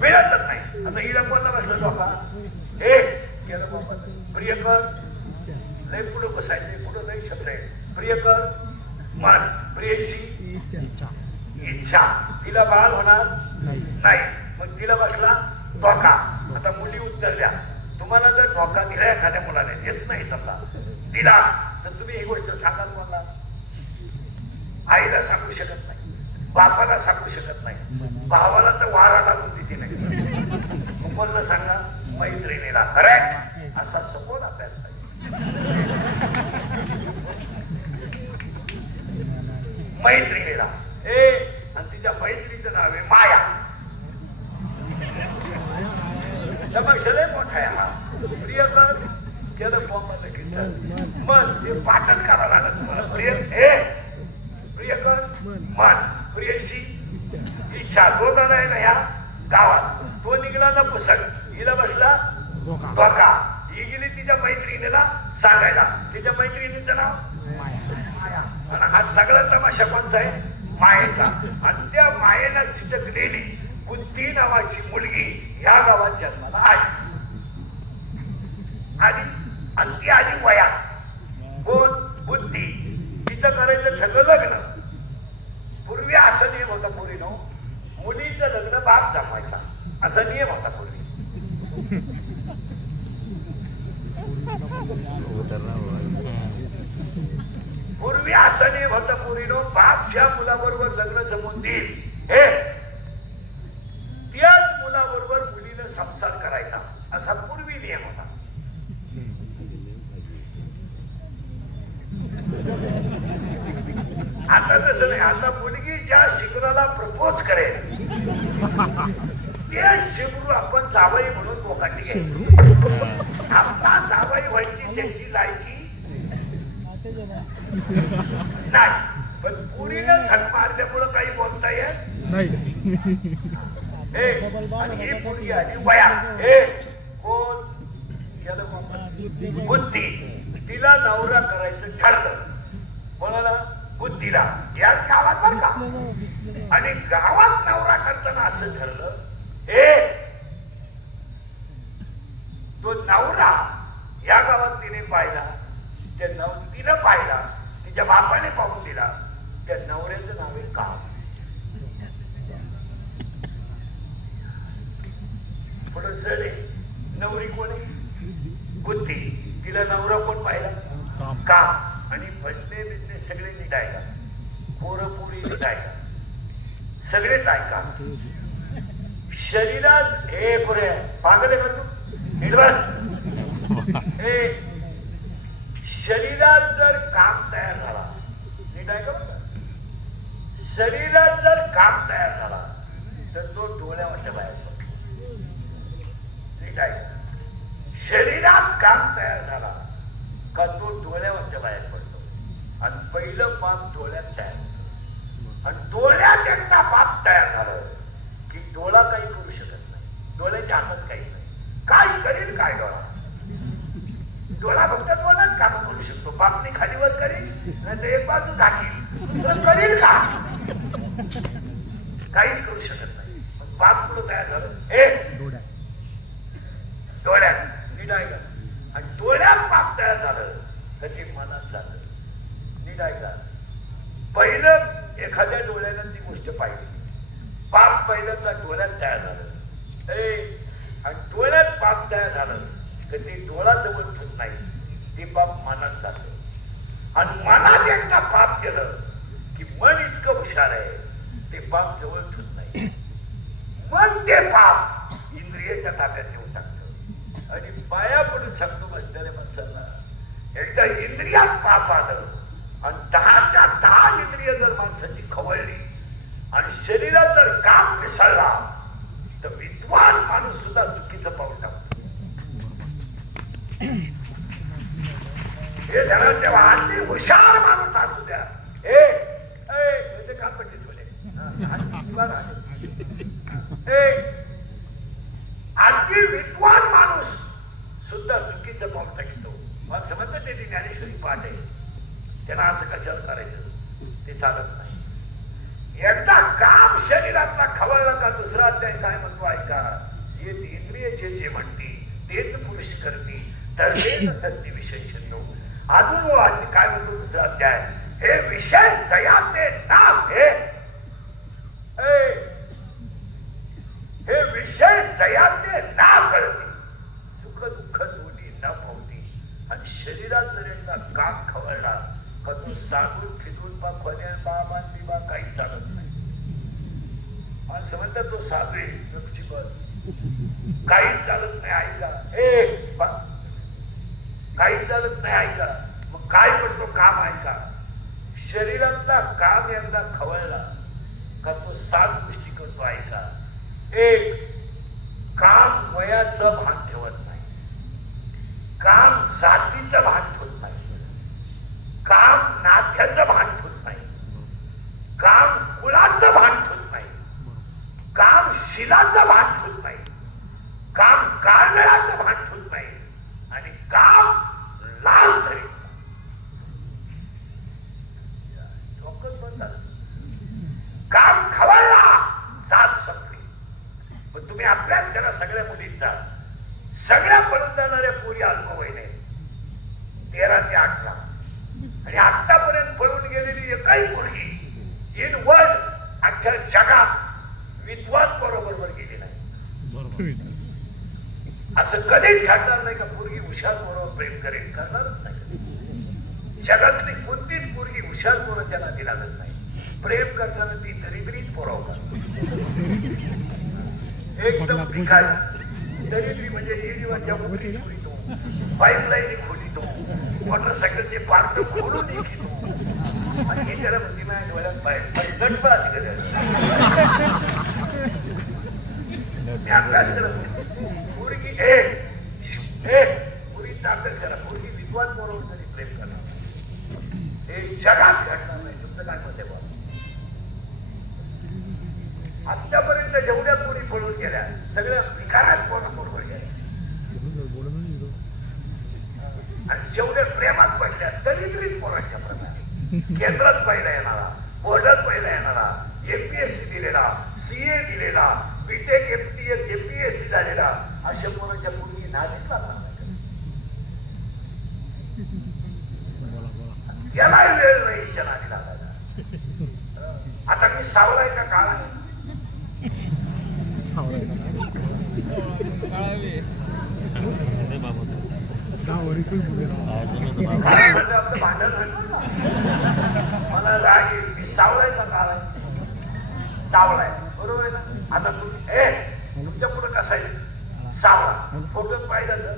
मिळतच नाही. आता हिला कोणता बसला डोका हे केलं बाबा प्रियकर लय पुढं बसायचे पुढं नाही शब्द आहे प्रियकर मन प्रियशी इच्छा तिला बाळ होणार नाही मग तिला बसला धोका. आता मुली उत्तरल्या तुम्हाला जर धोका दिला एखाद्या मुलाने देत नाही समजा दिला तर तुम्ही ही गोष्ट सांगाल कोणाला? आईला सांगू शकत नाही बापाला सांगू शकत नाही भावाला तर वारा लागून देते नाही कोणाला सांगा? मैत्रिणीला. करेक्ट असा सपोर्ट अभ्यास मैत्रिणीला ए आणि तिच्या मैत्रीचं नाव आहे माया. लय मोठा आहे हा प्रियकर केलं फॉर्मला घेतलं मन ते पाठच करावं लागत तुम्हाला. प्रिय हे प्रियकर मन प्रियशी इच्छा दोघं आहे ना या गावात. तो निघाला ना पुस्तक हिला बसला धोका. ही गेली तिच्या मैत्रिणीला सांगायला तिच्या मैत्रिणीचं नाव माया. आणि हा सगळा तमाशा कोणता आहे? मायेचा. आणि त्या मायेला चिटकलेली बुद्धी नावाची मुलगी या गावात जन्माला आली आणि ती आली वया. कोण? बुद्धी. तिचं करायचं ठरलं लग्न. पूर्वी असं नियम होता पोरीनो मुलीचं लग्न बाप जमायचा असा नियम होता पूर्वी. पूर्वी असं नियम होता पोरीनो बापच्या मुलाबरोबर लग्न जमवून देईल हे त्याच मुलाबरोबर मुलीला संसार करायचा असा पूर्वी नियम होता. आता तसं नाही. आता मुलगी ज्या शिखराला प्रपोज करेल त्या शिखरू आपण जावई म्हणून लोकांनी घ्यायची. आपला जावई व्हायची त्याची लायकी नाही. पण पुरीनं झक मारल्यामुळं काही बोलता येत नाही. आणि ही मुलगी आली वया. हे कोण? बुद्धी. तिला नवरा करायचं ठरलं. कोणाला? बुद्धीला. याच गावात बरं का. आणि गावात नवरा करताना असं ठरलं हे तो नवरा या गावात तिने पाहिला त्या तिनं पाहिला तिच्या बापाने पाहून दिला. त्या नवऱ्याचं नाव आहे काम. पुढे चले नवरी कोण आहे? बुद्धी. तिला नवरा कोण पाहिला? काम. आणि भजने बिजने सगळे नीट ऐका. पोरं पोरी नीट ऐका सगळेच ऐका. शरीरात हे पुरे पागल आहे का तू? नीट बस. हे शरीरात जर काम तयार झाला नीट ऐका बघा. शरीरात जर काम तयार झाला तर तो डोळ्यावरच्या बाहेर पडतो. नीट ऐका. शरीरात काम तयार झाला का तो डोळ्यावरच्या बाहेर पडतो. आणि पहिलं पाप डोळ्यात तयार होतं. आणि डोळ्यात एकदा पाप तयार झालं की डोळा काही करू शकत नाही. डोळ्याच्या हातात काही नाही. काय करील काय डोळा? डोळा फक्त दोनच काम करू शकतो. पापणी खालीवर करील नाही तर एक बाजू झाकील तर करील का? काहीच करू शकत नाही. पाप कुठं तयार झालं? हे डोळ्यात. नीट ऐका. आणि डोळ्यात पाप तयार झालं तर ते मनात झालं. नीट ऐका. पहिलं एखाद्या डोळ्यानं ती गोष्ट पाहिली. पाप पहिल्यांदा डोळ्यात तयार झालं. आणि डोळ्यात पाप तयार झालं तर ते डोळा जवळ ठेवत नाही. ते पाप मनात जातं. आणि मनात एकदा पाप केलं की मन इतकं हुशार आहे ते पाप जवळ ठेवत नाही. मन ते पाप इंद्रियाच्या ताब्यात येऊ शकतं. आणि पाया पडून सांगतो बसणाऱ्या माणसांना एकदा इंद्रियात पाप आलं आणि 10च्या 10 इंद्रिय जर माणसाची खवळली आणि शरीरात जर काम मिसळला तर विद्वान माणूस सुद्धा चुकीचं पाऊल टाकतो. हे झालं तेव्हा अति हुशार माणूस असू द्या. हे काम पडले अति विद्वान माणूस सुद्धा चुकीचं पाऊल टाकतो. मला समजतं ते ज्ञानेश्वरी पाठ आहे. त्यांना असं कशाला करायचं ते चालत नाही. एकदा काम काम शरीरातला खवळला का दुसरा अध्याय काय म्हणतो ऐका. हे इंद्रियचे जे म्हणते तेच पुरुष करते तर विशेषण अजून आज काय म्हणतो दुसरा अध्याय. हे विषय दयाचे नाम हे विषय दयाचे ना करते सुख दुःख दोन्ही न पावती. आणि शरीरात जर एकदा काम खवळला का तो सांगून फिरून बा खोल्यान बाबा बिबा काही चालत नाही. माणसं म्हणतात तो साधू काहीच चालत नाही ऐका. काहीच चालत नाही ऐका. मग काय करतो काम ऐका. शरीरातला काम एकदा खवळला का तो 7 गोष्टी करतो ऐका. एक, काम वयाचं भान ठेवत नाही. काम जातीचं भान ठेवत नाही. काम नात्याचं भान ठेवत नाही. काम कुळाचं भान ठेवत नाही. काम शिलाचं भान ठेवत नाही. काम काळवेळाचं भान ठेवत नाही. आणि काम लाल धरीत चौकस बनतात. काम खवळला जात संपली. पण तुम्ही अभ्यास करा सगळ्या मुलींचा. सगळ्या पळून जाणाऱ्या पोरी अल्पवयीन आहेत 13 ते 18 आणि आतापर्यंत पळून गेलेली एकही मुलगी इन वर्ल्ड अख्ख्या जगात विद्वान बरोबर गेली नाही. असं कधीच घडणार नाही का पोरगी हुशार बरोबर प्रेम करेल. करणारच नाही. जगातली कोणतीच पोरगी हुशार बरोबर त्यांना दिलाच नाही. प्रेम करताना ती दरिद्रीच पुरवतात. एकदम भिकारी दरिद्री म्हणजे येडीवरच्या मुली खोलितो, पाईपलाईन खोलितो, मोटरसायकलचे पार्ट खोडून घेतो आणि हे त्याला म्हणजे नाही डोळ्यात पाहिजे गणपत अभ्यास करत मुलगी मुलीचा अभ्यास करा. मुलगी विद्वान बरोबर तरी प्रेम करणार हे जगात घडणार नाही. तुमचं काय मत आहे? आतापर्यंत जेवढ्या पोरी पळून गेल्या सगळ्या विकारात बरोबर गेल्या आणि जेवढ्या प्रेमात पडल्या दरिद्रीच पोरांच्या प्रकारे. केंद्रात पहिला येणारा, बोर्डात पहिला येणारा, एमपीएससी दिलेला, सीए दिलेला, बीटेक एमटीएस एमपीएससी झालेला अशा पोरांच्या मुलगी नाशिकला याला वेळ नाही इच्छा नादी लागायला. आता मी सावलाय का काळा भांडण मला राग येईल. मी सावलाय का काळा सावलाय बरोबर आहे ना. आता तुम्ही तुमच्या पुढे कसा आहे सावला फोटोच पाहिजे तर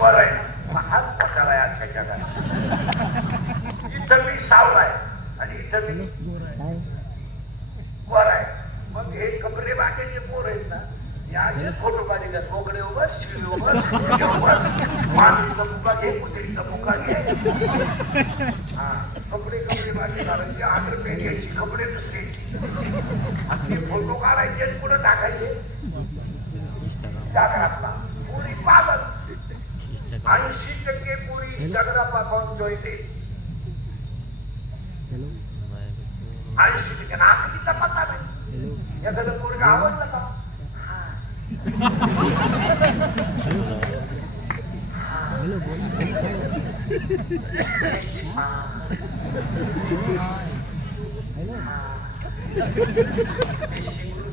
बरं आहे. हाच प्रकार आहे आजच्या जगात. इथं मी सावलाय आणि इथं मी वर आहे. मग हे कपडे बाकीचे पोर आहेत ना हे असेच फोटो काढले मोकळे उभं शिवी उभं मातीचा मुका घे कुत्रीचा मुका घे. हा कपडे बाकी घालायचे 8 रुपये घ्यायची कपडे दुसऱ्याची फोटो काढायचे पुढे टाकायचे. जागरातला पुरी पागल 80% पुरी इंस्टाग्राम अकाउंट जोडते. 80% नाकीचा पत्ता नाही. एखादं पोरगा आवडलं का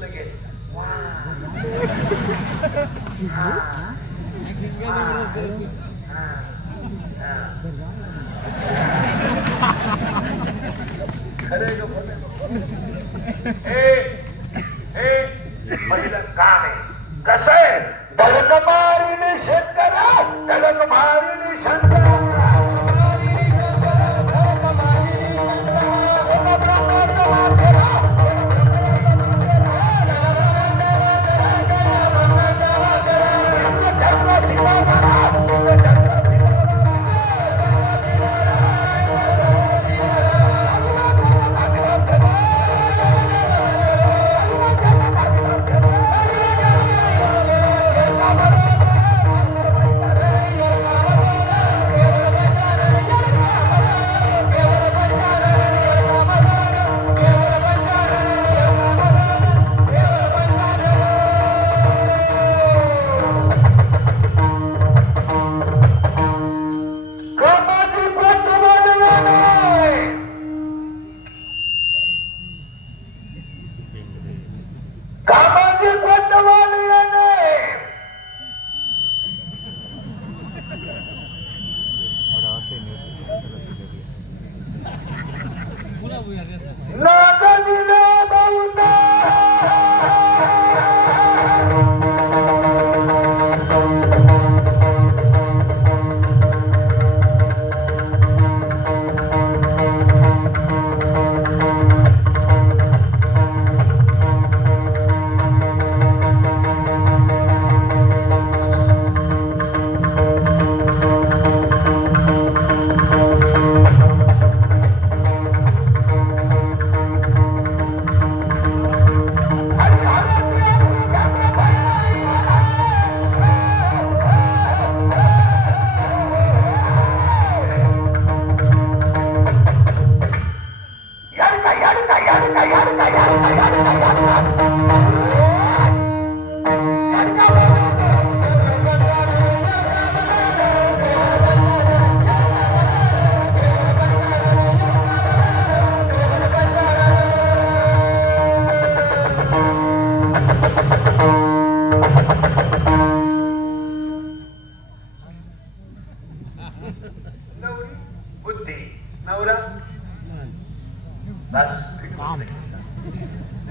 लगेच पहिलं काम आहे. कसं आहे धडक मारीने शेतकऱ्या धडक मारीने शंकरा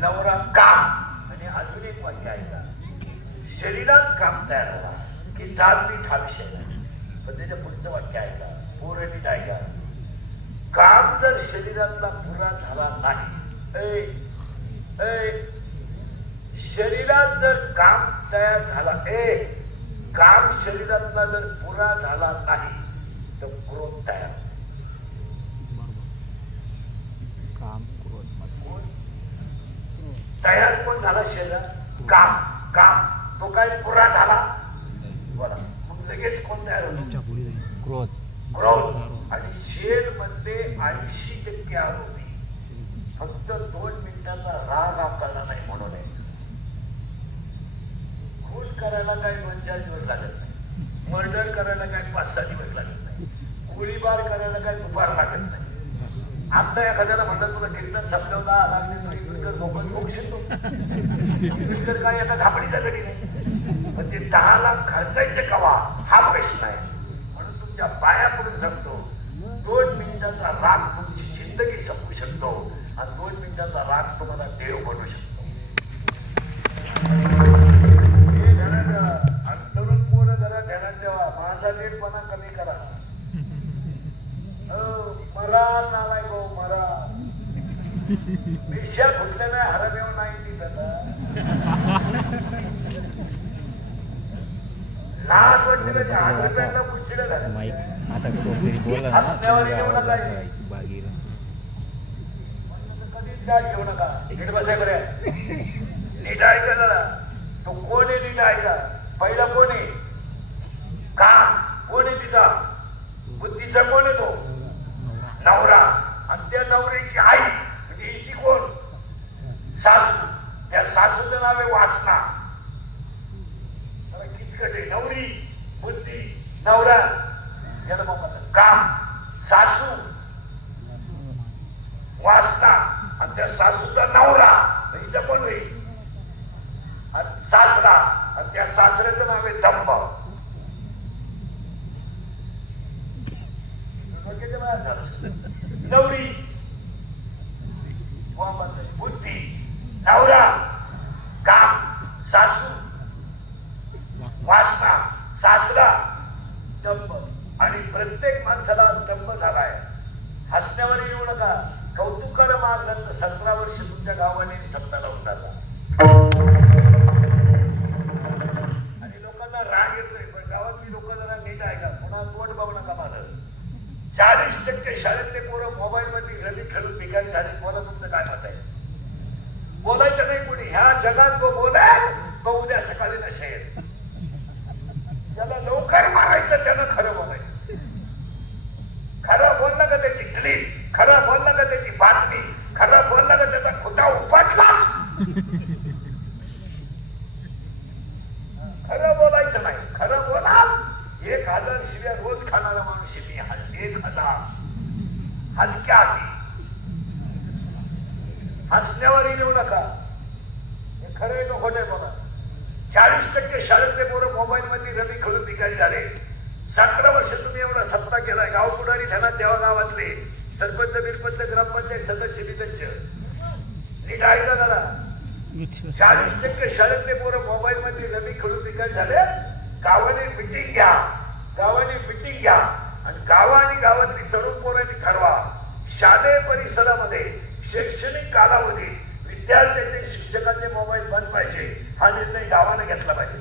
नवरा काम आणि अजून एक वाक्य आहे का शरीरात काम तयार झाला की धार्मिक हा विषय नाही पण त्याच्या पुढचं वाक्य आहे का पूर्णित आहे का काम जर शरीरातला पुरा झाला नाही शरीरात जर काम तयार झाला काम शरीरातला जर पुरा झाला नाही तर क्रोध तयार तयार पण झाला शरीरात काम काम तो काय पुरा झाला बोला मग लगेच कोण तयार होतो क्रोध क्रोध आणि शेर मध्ये 80% आरोपी फक्त 2 मिनिटाचा राग आपल्याला नाही म्हणून आहे खून करायला काही 2-4 दिवस लागत नाही मर्डर करायला काही 5-6 दिवस लागत नाही गोळीबार करायला काही दुपार लागत नाही आता एखाद्याला म्हणतात तुला कीर्तन संपल्याला लागले तर इकडे झोपत होऊ शकतो काय आता धापडीचा गडी नाही पण ते 10 लाख खर्चायचे कवा हा प्रश्न आहे म्हणून तुमच्या पाया पडून सांगतो 2 मिनिटाचा राग तुमची जिंदगी संपू शकतो आणि 2 मिनिटाचा राग तुम्हाला देव बनवू शकतो हे ध्यानात ठेवा आणि तरुण पोरं जरा ध्यानात ठेवा माझा देवपणा कमी करा मरा नालाय गो मरा पेशा फुटल्या नाही हरमेव नाही ती लहान वाटलेलं 10 रुपयाला पुढच्या झालं कधीच गाठ घेऊ नका नीट बसाय बरं नीट ऐका जरा तो कोण आहे नीट ऐका पहिला कोण आहे काम कोण आहे तिचा बुद्धीचा कोण आहे तो नवरा आणि त्या नवऱ्याची आई म्हणजे हिची कोण सासू त्या सासूचं नाव आहे वासना किचकट आहे नवरी बुद्धी नवरा याला म्हणतात काम सासू वासना आणि त्या सासूचा नवरा हिचा कोण होईल आणि सासरा आणि त्या सासऱ्याचं नाव आहे दंभ नवरी बुद्धी नवरा काम सासू वासना सासरा दंभ आणि प्रत्येक माणसाला दंभ झालाय हसण्यावर येऊ नका कौतुक करा महाराजांचं 17 वर्ष तुमच्या गावाने सत्ताला उतरला आणि लोकांना राग येतोय पण गावातली लोक जरा नीट आहे का पुन्हा तोंड बघू नका माझं 40% शाळेतले पोरं मोबाईल मध्ये रमी खेळून भिकारी झाले बोला तुमचं काय मत आहे बोलायचं नाही कोणी ह्या जगात जो बोलाय तो उद्या सकाळी नशा येत त्याला लवकर मारायचं त्यानं खरं बोलायचं खरं बोललं का त्याची क्लिप खरं बोललं का त्याची बातमी खरं बोललं का त्याचा खोटा उपटला खरं बोलायचं नाही खरं बोला 1000 शिव्या रोज खाणारा माणूस मी 1000 हलक्या हाती हसण्यावर येऊ नका हे खरं आहे का खोटं बोला 40% शाळेतले पोरं मोबाईल मध्ये रमी खेळून भिकारी झाले 17 वर्ष तुम्ही एवढा सत्ता केलाय गाव पुढारी ध्यानात देवा गावातले सरपंच बिरपंच ग्रामपंचायत सदस्य बिदस्य नीट ऐका जरा 40% शाळेतले पोरं मोबाईल मध्ये रमी खेळून विकास झाले. गावाने मिटिंग घ्या, गावाने मिटिंग घ्या आणि गावातली तरुण पोरांनी ठरवा शालेय परिसरामध्ये शैक्षणिक कालावधीत विद्यार्थ्यांचे शिक्षकांचे मोबाईल बंद पाहिजे. हा निर्णय गावाने घेतला पाहिजे.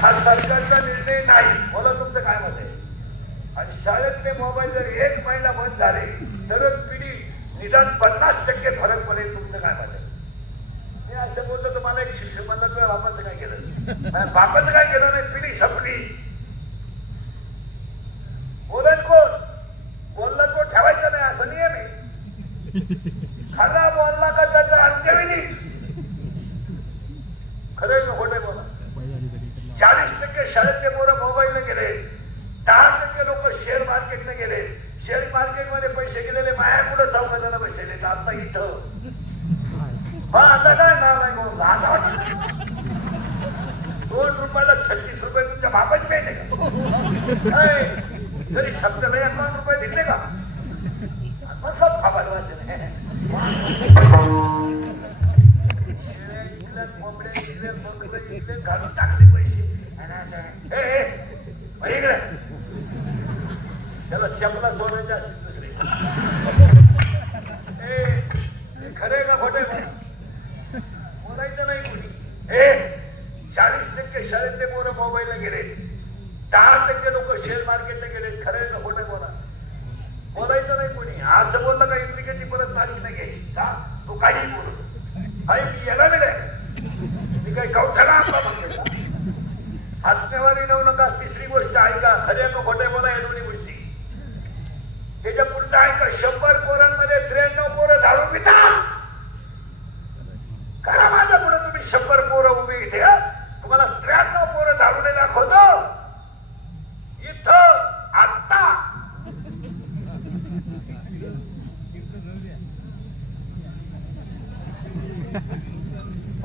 हा सरकारचा निर्णय नाही. मला तुमचं काय मत आहे? आणि शाळेतले मोबाईल जर 1 महिना बंद झाले तरच पिढी निदान 50% फरक पडेल. तुमचं काय मत आहे? मी असं बोलतो तुम्हाला एक शिक्षक म्हणला तुझ्या बापाचं काय केलं? बापाचं काय केलं नाही, पिढी संपली. बोलत कोण? बोलला तो ठेवायचा नाही असं नियम आहे. खरा बोलला का त्याचा अंत्यविधी. खरं खोटे बोला. 40% शाळेतले पोरं मोबाईलने गेले, 10% लोक शेअर मार्केटने गेले. शेअर मार्केटमध्ये पैसे गेलेले माया कुठं चौकाला बसले. आता इथं आता काय नाव आहे म्हणून 2 रुपयाला 36 रुपये तुमच्या बापाच मिळते का? तरी शब्द नाही 1 रुपये दिले का? मतलब खबर वाचन घालून टाकले पैसे. त्याला चपला सोडायच्या दुसरे. खरे का खोटे बोलायचं नाही कोणी. 40% शाळेतले पोरं मोबाईलला गेले, 10% लोक शेअर मार्केटला गेले. खरे का खोटे बोला. बोलायचं नाही कोणी. असं बोललं का इंद्रिकेची परत तारीख नाही घ्यायची का? तू काही बोलू आई याला मिळेल. मी काही कौशला आपला म्हणतो का? हसण्यावारी नऊ नका. तिसरी गोष्ट ऐका. खरे का खोटे बोला. या दोन्ही गोष्टी. त्याच्या पुढचं ऐका. 100 पोरांमध्ये 93 पोरं दारू पितात. करा माझ्या पुढे तुम्ही 100 पोरं उभी इथे. तुम्हाला 93 पोरं दारूने दाखवतो इथं आता.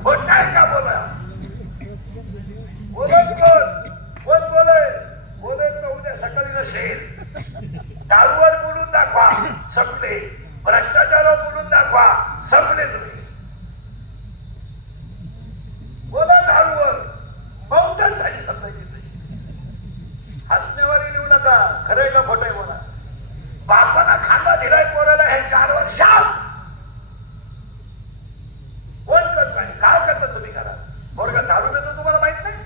खोट आहे का बोला? बोलत कोण बोलेल? बोलेल तर उद्या सकाळी नसेल. दारूवर बोलून दाखवा संपले. भ्रष्टाचारावर बोलून दाखवा संपले. तुम्ही बोला दारूवर बहुतेक झाली समजायची तशी. हसण्यावारी नेऊ नका. खरंय का खोटंय बोला. बापाला खांदा दिलाय पोराला हे 4 वर्षात. कोण करत नाही? काय करता तुम्ही? करा. पोरगा दारू देतो तुम्हाला माहित नाही?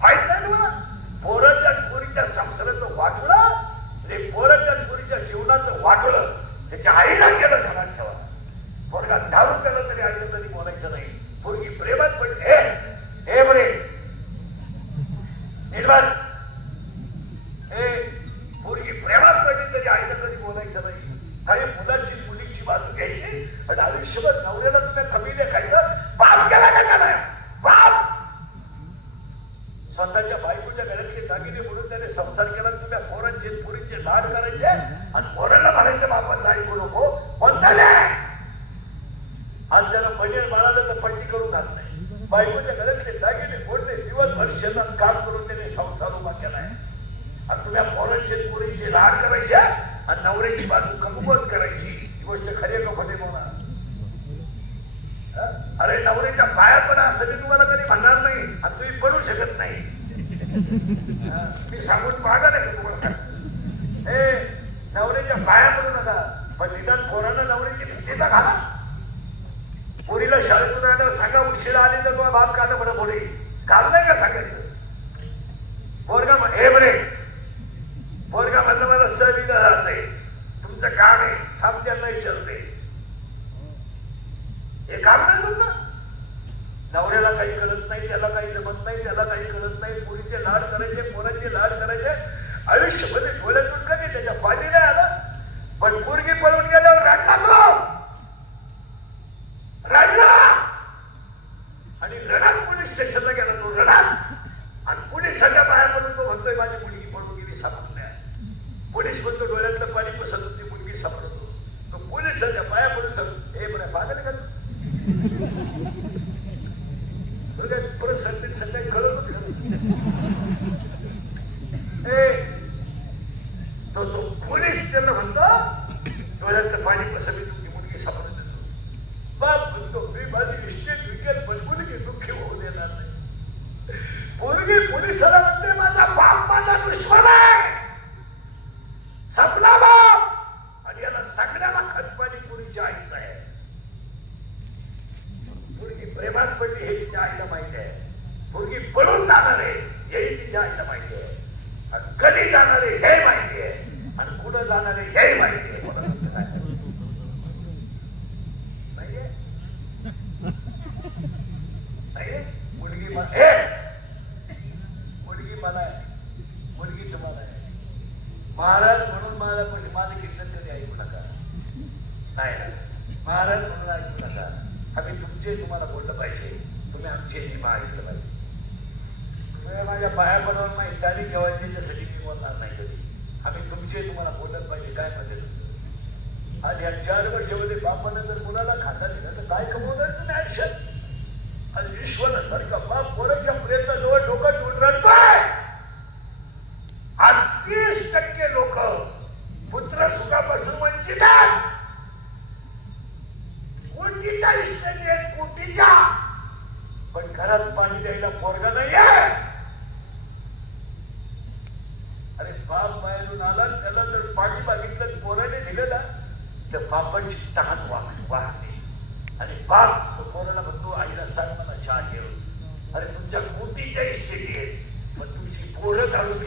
माहित नाही तुम्हाला? पोराच्या पोरीच्या संसाराचं वाटलं, पोराच्या पोरीच्या जीवनाचं वाटलं त्याच्या आईला केलं घरात ठेवा. पोरगा दारू केलं तरी आईला तरी बोलायचं नाही. पोरगी प्रेमात पडली. हे बरे निर्वास. पोरगी प्रेमात पडली तरी आईला तरी बोलायचं नाही. काही मुलाची मुलीची बाजू घ्यायची आणि आयुष्यभर नवऱ्याला तुम्ही कमी लेखायचं. बाप केला का नाही? बाप स्वतःच्या बायकोच्या घरातले दागिने म्हणून त्याने संसार केला. तुम्ही पोरांचे पोरीचे लाड करायचे आणि पोरांना म्हणायचं बापांना ऐकू नको. कोणताले आज त्याला बनेर बाळाला तर पट्टी करून घात नाही. बायकोच्या घरातले दागिने फोडले. दिवसभर शेतात काम करून त्याने संसार उभा केलाय. आणि तुम्ही पोरांचे पोरीचे लाड करायचे आणि नवऱ्याची बाजू कमकुवत करायची. ही गोष्ट खरी का खोटे बोला? अरे नवऱ्याच्या पाया पडा असं मी तुम्हाला कधी म्हणणार नाही आणि तुम्ही पडू शकत नाही. मी सांगून पाहा नाही का तुम्हाला? नवऱ्याच्या पाया पडू नका. पण निदान पोरांना नवऱ्याची भीतीचा घाला. पोरीला शाळेतून आल्यावर सांगा उशिरा आली तर तुला बाप काढलं बरं बोले. काल नाही का सांगायचं? पोरगा हे बरे पोरगा म्हणलं मला सहविधा राहत नाही. तुमचं काम आहे थांब त्यांना विचारते. हे काम नाही तुमचं. नवऱ्याला काही कळत नाही, त्याला काही जमत नाही, त्याला काही कळत नाही. पोरीचे लाड करायचे, पोरांचे लाड करायचे. आयुष्यमध्ये डोळ्यातून कधी त्याच्या पाणी नाही आलं. पण पोरगी पळून गेल्यावर रडला आणि रडात पोलीस स्टेशनला गेला. तो रडात आणि पोलिसाच्या पाया पडून तो म्हणतोय माझी मुलगी पळून गेली समजल्या. पोलीस म्हणतो डोळ्यातलं पाणी पसत होती मुलगी सापडतो. तो पोलिसाच्या पाया पडून हे बरं पागल का परत संध्याकाळी कळत. तो डोळ्याचं पाणी कसं मी तुमची मुलगी सापडत येतो. बाप म्हणतो मी माझी इस्टेट विकेल पण मुलगी दुःखी होऊ देणार नाही. मुलगी पोलिसाला म्हणते माझा बाप माझा दुश्मन आहे, संपला बाप. आणि याला सगळ्याला खतपाणी पुरीच्या आईच आहे. मुलगी प्रेमात पडली हे तिच्या आईला माहिती आहे. मुलगी पळून जाणार आहे हेही तिच्या आईला माहिती आहे. आणि कधी जाणार आहे हे माहिती आहे. आणि कुठं जाणार आहे हेही माहिती आहे. कोणाला काय नाहीये नाहीये. मुलगी मुलगी मला आहे, मुलगी तुम्हाला आहे. महाराज म्हणून मला पण माझं कीर्तन कधी ऐकू नका. नाही महाराज म्हणून ऐकू नका. आम्ही तुमचे तुम्हाला बोललं पाहिजे, तुम्ही आमचे नियम ऐकलं पाहिजे. तुम्ही माझ्या पाया पडून माहिती गाडी ठेवायची त्याच्यासाठी मी बोलणार नाही कधी. आम्ही तुमचे तुम्हाला बोललं पाहिजे. काय म्हणते आज या 4 वर्षामध्ये बापानं जर मुलाला खाता दिलं तर काय कमवणार तुम्ही आयुष्यात? आज ईश्वरासारखा बाप पोराच्या प्रयत्नाजवळ डोकं ठेवून रडतोय. आज 30% लोक पुत्र सुखापासून वंचित आहेत. कोटीच्या इष्टाने आहेत, कोटीच्या, पण घरात पाणी द्यायला पोरगा नाहीये. अरे बाप बाहेरून आला त्याला जर पाणी मागितलं पोराने दिलं ना तर बापाची तहान वाढते. आणि बाप पोराला म्हणतो आईला सांग मला चहा घेऊन. अरे तुमच्या कोटीच्या इष्टेने आहेत पण तुमची पोरं घालून